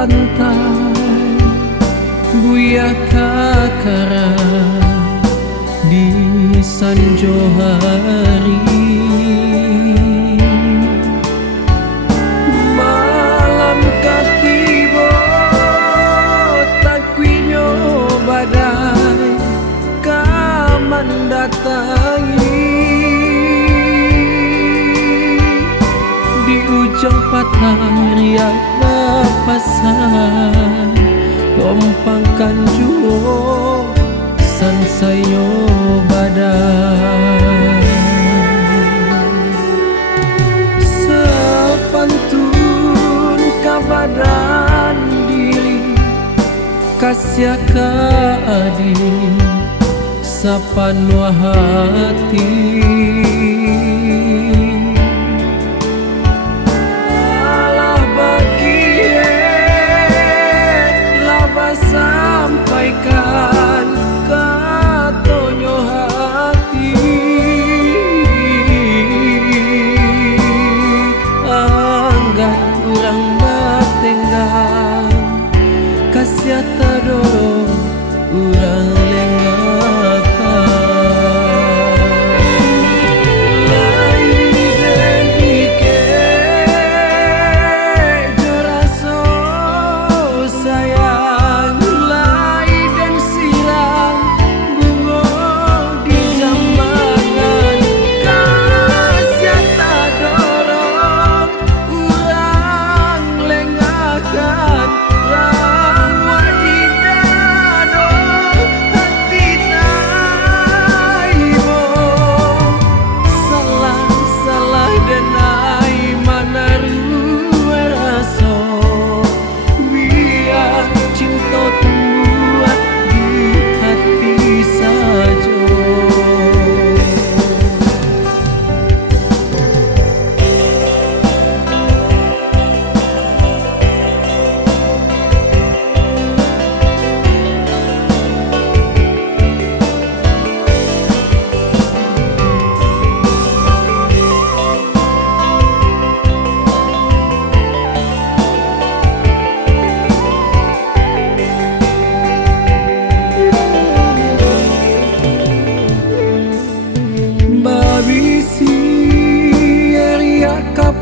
pantai buya kakara di sanjo hari. Malam katibo takwinyo badai kaman datangi. Di ujung patah riak napasan tompangkan juo sansayo badai. Sepantun kabadan diri kasih keadil sapanwa hati. Sampaikan katonyo hati anggat urang batenggang kasih tadorong urang lengakan.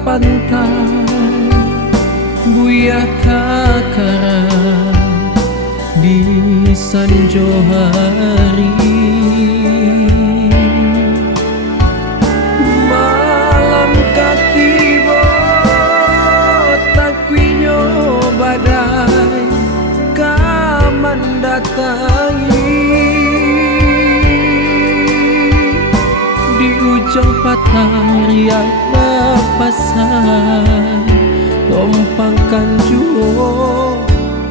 Pantai buya kakara di sanjo hari. Malam katibo takwinyo badai kaman datangi. Di ujung patah riak napasan tompangkan juo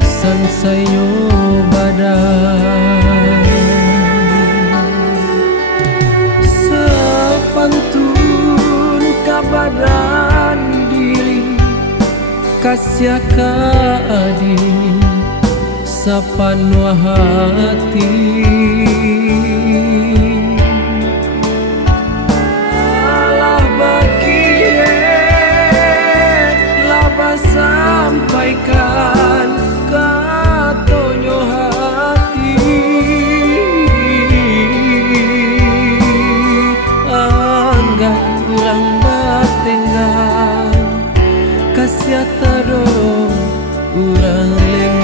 sansayo badai. Sepantun kabadan diri kasih keadil sapanwa hati. Sampaikan katonyo hati anggat urang batenggang kasih tadorong urang lengang.